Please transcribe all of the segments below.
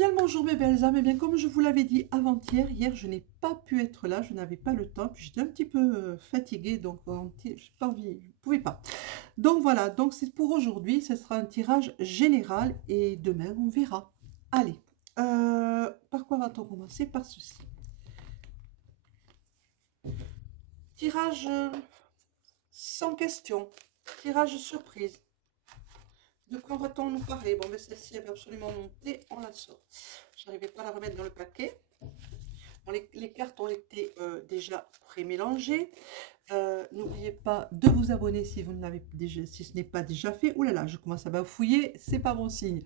Bien le bonjour mes belles âmes, et bien comme je vous l'avais dit avant-hier, hier je n'ai pas pu être là, je n'avais pas le temps, puis j'étais un petit peu fatiguée, donc j'ai pas envie, je ne pouvais pas. Donc voilà, donc c'est pour aujourd'hui, ce sera un tirage général et demain on verra. Allez, par quoi va-t-on commencer? Par ceci. Tirage sans question, tirage surprise. De quoi va-t-on nous parler? Bon, mais celle-ci elle va absolument monter, on la sort. Je n'arrivais pas à la remettre dans le paquet. Bon, les cartes ont été déjà pré-mélangées. N'oubliez pas de vous abonner si vous ne l'avez déjà, si ce n'est pas déjà fait. Ouh là là, je commence à bafouiller, c'est pas bon signe.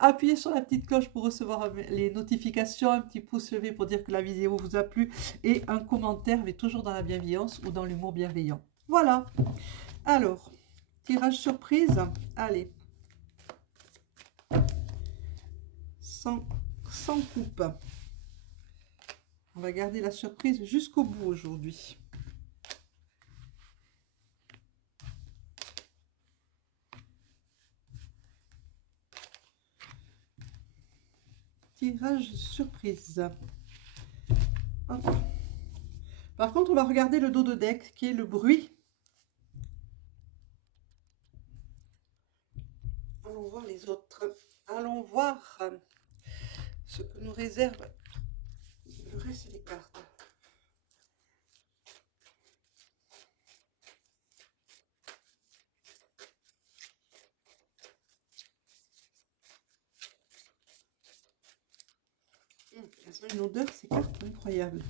Appuyez sur la petite cloche pour recevoir les notifications, un petit pouce levé pour dire que la vidéo vous a plu et un commentaire, mais toujours dans la bienveillance ou dans l'humour bienveillant. Voilà. Alors, tirage surprise. Allez. Sans coupe. On va garder la surprise jusqu'au bout aujourd'hui. Tirage surprise. Hop. Par contre, on va regarder le dos de deck, qui est le bruit. Allons voir les autres. Allons voir ce que nous réserve le reste des cartes. Elles ont une odeur, ces cartes, incroyable.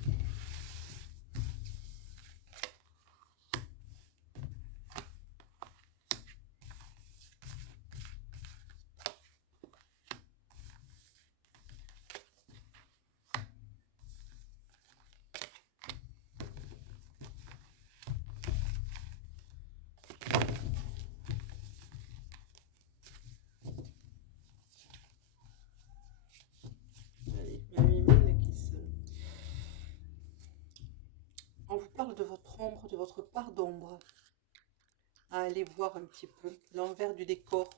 On vous parle de votre ombre, de votre part d'ombre. À aller voir un petit peu l'envers du décor.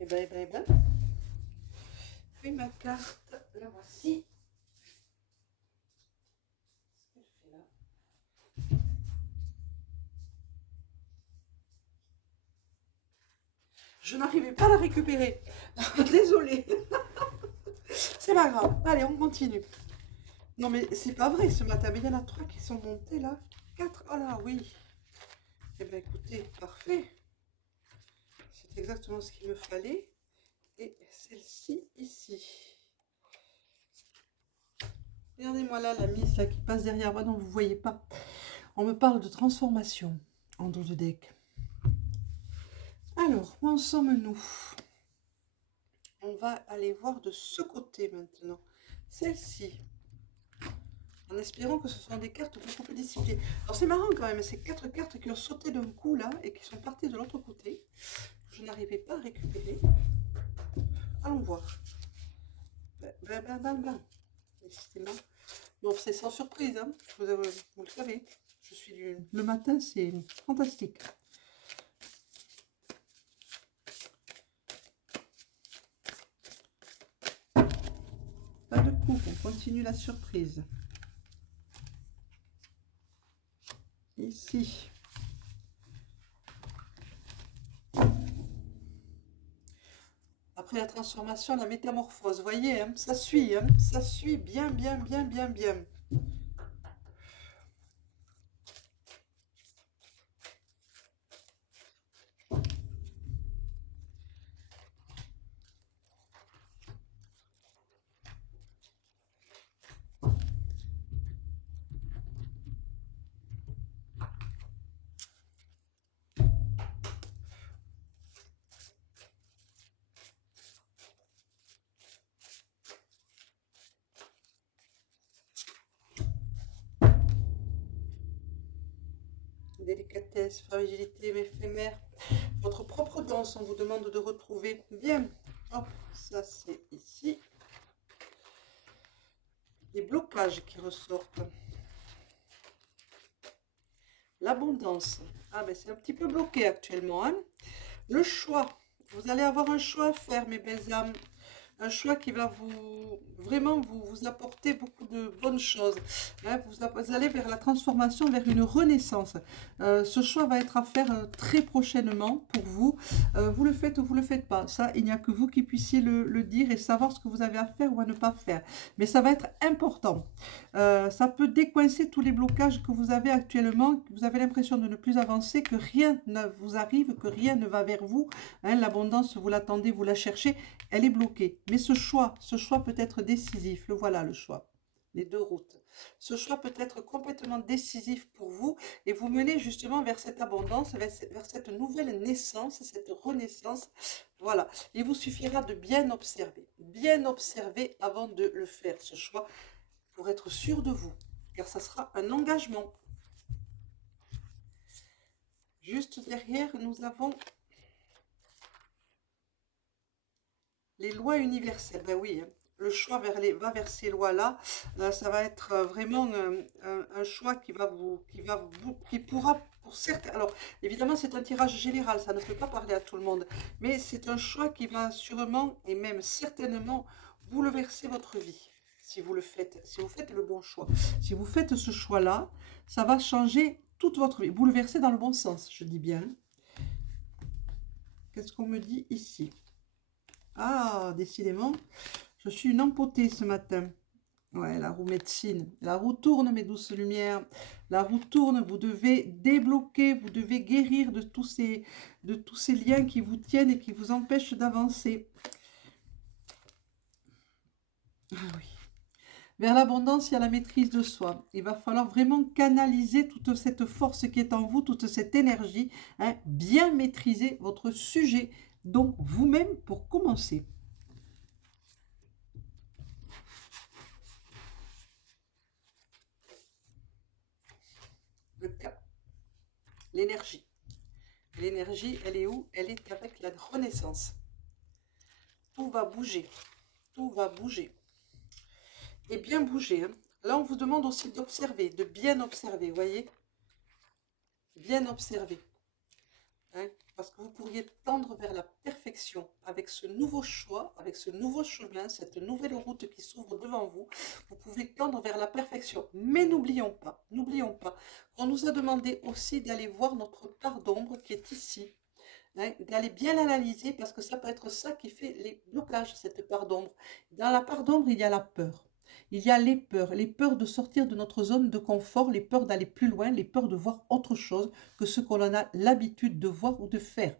Et ben, puis ma carte, la voici. Je n'arrivais pas à la récupérer. Désolée. C'est pas grave. Allez, on continue. Non, mais c'est pas vrai ce matin. Mais il y en a 3 qui sont montés là. 4. Oh là, oui. Eh bien, écoutez, parfait. C'est exactement ce qu'il me fallait. Et celle-ci, ici. Regardez-moi là, la miss là, qui passe derrière moi. Non, vous voyez pas. On me parle de transformation en dos de deck. Alors, où en sommes-nous? On va aller voir de ce côté maintenant. Celle-ci. En espérant que ce sont des cartes beaucoup plus disciplinées. Alors c'est marrant quand même, c'est 4 cartes qui ont sauté d'un coup là et qui sont parties de l'autre côté. Je n'arrivais pas à récupérer. Allons voir. Bon, c'est sans surprise, hein. Vous le savez. Je suis le matin, c'est fantastique. Pas de coupe, on continue la surprise. Ici. Après la transformation, la métamorphose, vous voyez, hein, ça suit bien. Délicatesse, fragilité, éphémère. Votre propre danse, on vous demande de retrouver. Bien. Hop, ça c'est ici. Les blocages qui ressortent. l'abondance. Ah ben c'est un petit peu bloqué actuellement, hein. Le choix. Vous allez avoir un choix à faire, mes belles âmes. Un choix qui va vraiment vous apporter beaucoup de bonnes choses. Hein. Vous allez vers la transformation, vers une renaissance. Ce choix va être à faire très prochainement pour vous. Vous le faites ou vous le faites pas. Ça, il n'y a que vous qui puissiez le dire et savoir ce que vous avez à faire ou à ne pas faire. Mais ça va être important. Ça peut décoincer tous les blocages que vous avez actuellement, que vous avez l'impression de ne plus avancer, que rien ne vous arrive, que rien ne va vers vous. Hein, l'abondance, vous l'attendez, vous la cherchez, elle est bloquée. Mais ce choix peut être décisif. Le voilà, le choix. Les deux routes. Ce choix peut être complètement décisif pour vous et vous mener justement vers cette abondance, vers cette nouvelle naissance, cette renaissance. Voilà. Il vous suffira de bien observer avant de le faire, ce choix, pour être sûr de vous, car ça sera un engagement. Juste derrière, nous avons les lois universelles. Ben oui, hein. Le choix va vers ces lois-là. Ça va être vraiment un choix qui pourra, pour certains. Alors, évidemment, c'est un tirage général, ça ne peut pas parler à tout le monde, mais c'est un choix qui va sûrement et même certainement bouleverser votre vie. Si vous le faites, si vous faites le bon choix. Si vous faites ce choix-là, ça va changer toute votre vie. Bouleverser dans le bon sens, je dis bien. Qu'est-ce qu'on me dit ici? Ah, décidément, je suis une empotée ce matin. Ouais, la roue médecine. La roue tourne, mes douces lumières. La roue tourne, vous devez débloquer, vous devez guérir de tous ces liens qui vous tiennent et qui vous empêchent d'avancer. Ah oui. Vers l'abondance, il y a la maîtrise de soi. Il va falloir vraiment canaliser toute cette force qui est en vous, toute cette énergie. Hein, bien maîtriser votre sujet, donc vous-même pour commencer. Le cas. L'énergie. L'énergie, elle est où? Elle est avec la renaissance. Tout va bouger. Tout va bouger. Et bien bouger. Hein. Là, on vous demande aussi d'observer, de bien observer, vous voyez? Bien observer. Hein, parce que vous pourriez tendre vers la perfection avec ce nouveau choix, avec ce nouveau chemin, cette nouvelle route qui s'ouvre devant vous. Vous pouvez tendre vers la perfection. Mais n'oublions pas qu'on nous a demandé aussi d'aller voir notre part d'ombre qui est ici. Hein, d'aller bien l'analyser parce que ça peut être ça qui fait les blocages, cette part d'ombre. Dans la part d'ombre, il y a la peur. Il y a les peurs de sortir de notre zone de confort, les peurs d'aller plus loin, les peurs de voir autre chose que ce qu'on a l'habitude de voir ou de faire.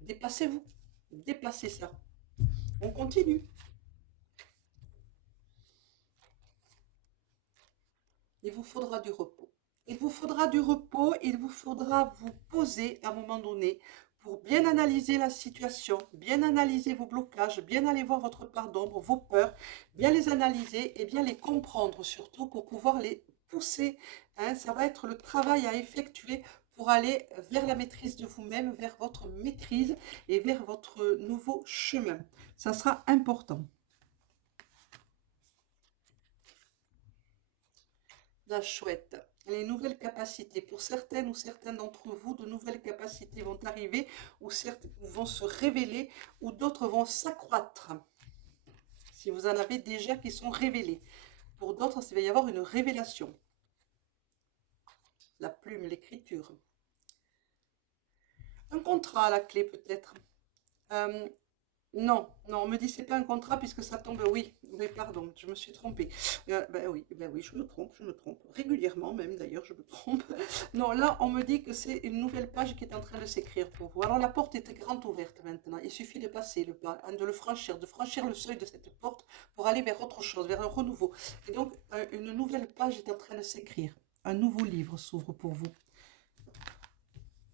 Déplacez-vous, déplacez ça. On continue. Il vous faudra du repos. Il vous faudra du repos, il vous faudra vous poser à un moment donné pour bien analyser la situation, bien analyser vos blocages, bien aller voir votre part d'ombre, vos peurs, bien les analyser et bien les comprendre surtout pour pouvoir les pousser. Hein, ça va être le travail à effectuer pour aller vers la maîtrise de vous-même, vers votre maîtrise et vers votre nouveau chemin. Ça sera important. La chouette. Les nouvelles capacités. Pour certaines ou certains d'entre vous, de nouvelles capacités vont arriver ou vont se révéler ou d'autres vont s'accroître. Si vous en avez déjà qui sont révélés. Pour d'autres, il va y avoir une révélation. La plume, l'écriture. Un contrat à la clé peut-être. Non, on me dit c'est pas un contrat puisque ça tombe, oui, pardon, je me suis trompée. Ben oui, je me trompe, régulièrement même d'ailleurs, je me trompe. Non, là, on me dit que c'est une nouvelle page qui est en train de s'écrire pour vous. Alors la porte est grande ouverte maintenant, il suffit de passer le pas, hein, de franchir le seuil de cette porte pour aller vers autre chose, vers un renouveau. Et donc, une nouvelle page est en train de s'écrire, un nouveau livre s'ouvre pour vous.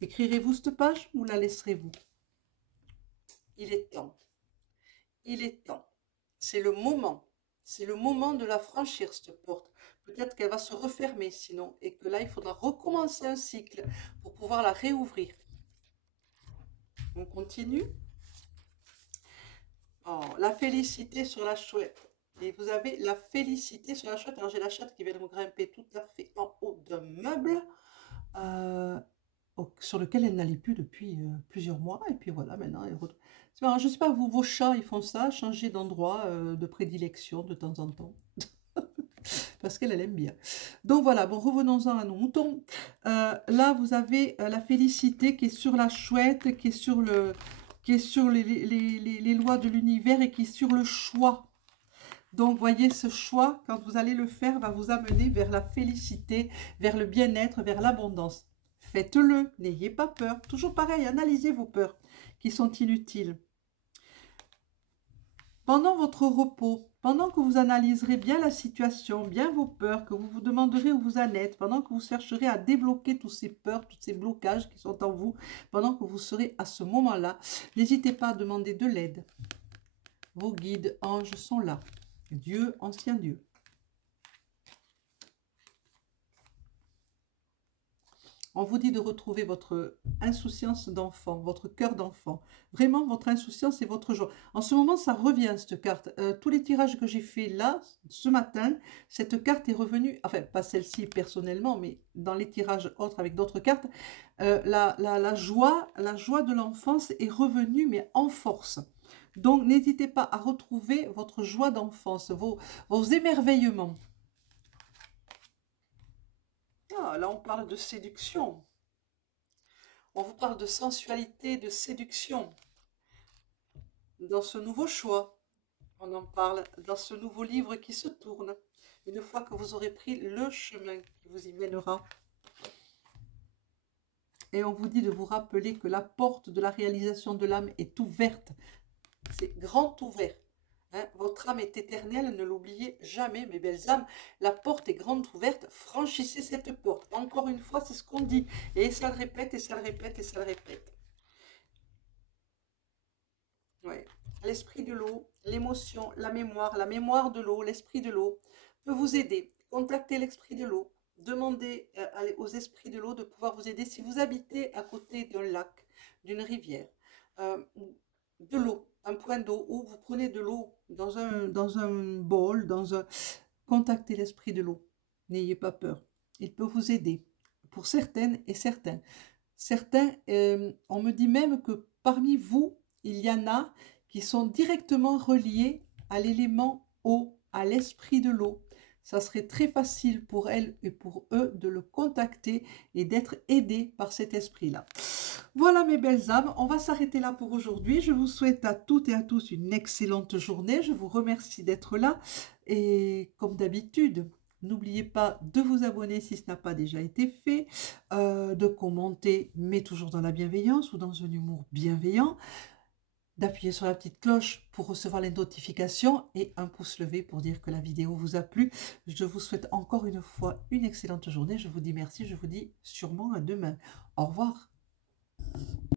Écrirez-vous cette page ou la laisserez-vous? Il est temps. Il est temps. C'est le moment. C'est le moment de la franchir, cette porte. Peut-être qu'elle va se refermer sinon. Et que là, il faudra recommencer un cycle pour pouvoir la réouvrir. On continue. Oh, la félicité sur la chouette. Et vous avez la félicité sur la chouette. Alors, j'ai la chatte qui vient de me grimper tout à fait en haut d'un meuble. sur lequel elle n'allait plus depuis plusieurs mois. Et puis voilà, maintenant, elle retrouve. C'est marrant, je ne sais pas, vous, vos chats, ils font ça, changer d'endroit de prédilection de temps en temps. Parce qu'elle aime bien. Donc voilà, bon, revenons-en à nos moutons. Là, vous avez la félicité qui est sur la chouette, qui est sur les lois de l'univers et qui est sur le choix. Donc, voyez, ce choix, quand vous allez le faire, va vous amener vers la félicité, vers le bien-être, vers l'abondance. Faites-le, n'ayez pas peur. Toujours pareil, analysez vos peurs qui sont inutiles. Pendant votre repos, pendant que vous analyserez bien la situation, bien vos peurs, que vous vous demanderez où vous en êtes, pendant que vous chercherez à débloquer toutes ces peurs, tous ces blocages qui sont en vous, pendant que vous serez à ce moment-là, n'hésitez pas à demander de l'aide. Vos guides, anges sont là. Dieu, ancien Dieu. On vous dit de retrouver votre insouciance d'enfant, votre cœur d'enfant. Vraiment, votre insouciance et votre joie. En ce moment, ça revient, cette carte. Tous les tirages que j'ai fait là, ce matin, cette carte est revenue, enfin, pas celle-ci personnellement, mais dans les tirages autres avec d'autres cartes, la joie de l'enfance est revenue, mais en force. Donc, n'hésitez pas à retrouver votre joie d'enfance, vos émerveillements. Ah, là, on parle de séduction. On vous parle de sensualité, de séduction. Dans ce nouveau choix, on en parle dans ce nouveau livre qui se tourne. Une fois que vous aurez pris le chemin qui vous y mènera. Et on vous dit de vous rappeler que la porte de la réalisation de l'âme est ouverte. C'est grand ouvert. Hein, votre âme est éternelle, ne l'oubliez jamais, mes belles âmes. La porte est grande ouverte, franchissez cette porte. Encore une fois, c'est ce qu'on dit. Et ça le répète, et ça le répète, et ça le répète. Ouais. L'esprit de l'eau, l'émotion, la mémoire de l'eau, l'esprit de l'eau peut vous aider. Contactez l'esprit de l'eau. Demandez aux esprits de l'eau de pouvoir vous aider. Si vous habitez à côté d'un lac, d'une rivière, de l'eau, un point d'eau, où vous prenez de l'eau dans un bol, contactez l'esprit de l'eau. N'ayez pas peur. Il peut vous aider. Pour certaines et certains. Certains, on me dit même que parmi vous, il y en a qui sont directement reliés à l'élément eau, à l'esprit de l'eau. Ça serait très facile pour elles et pour eux de le contacter et d'être aidés par cet esprit-là. Voilà mes belles âmes, on va s'arrêter là pour aujourd'hui. Je vous souhaite à toutes et à tous une excellente journée. Je vous remercie d'être là et comme d'habitude, n'oubliez pas de vous abonner si ce n'a pas déjà été fait, de commenter, mais toujours dans la bienveillance ou dans un humour bienveillant, d'appuyer sur la petite cloche pour recevoir les notifications et un pouce levé pour dire que la vidéo vous a plu. Je vous souhaite encore une fois une excellente journée. Je vous dis merci, je vous dis sûrement à demain. Au revoir.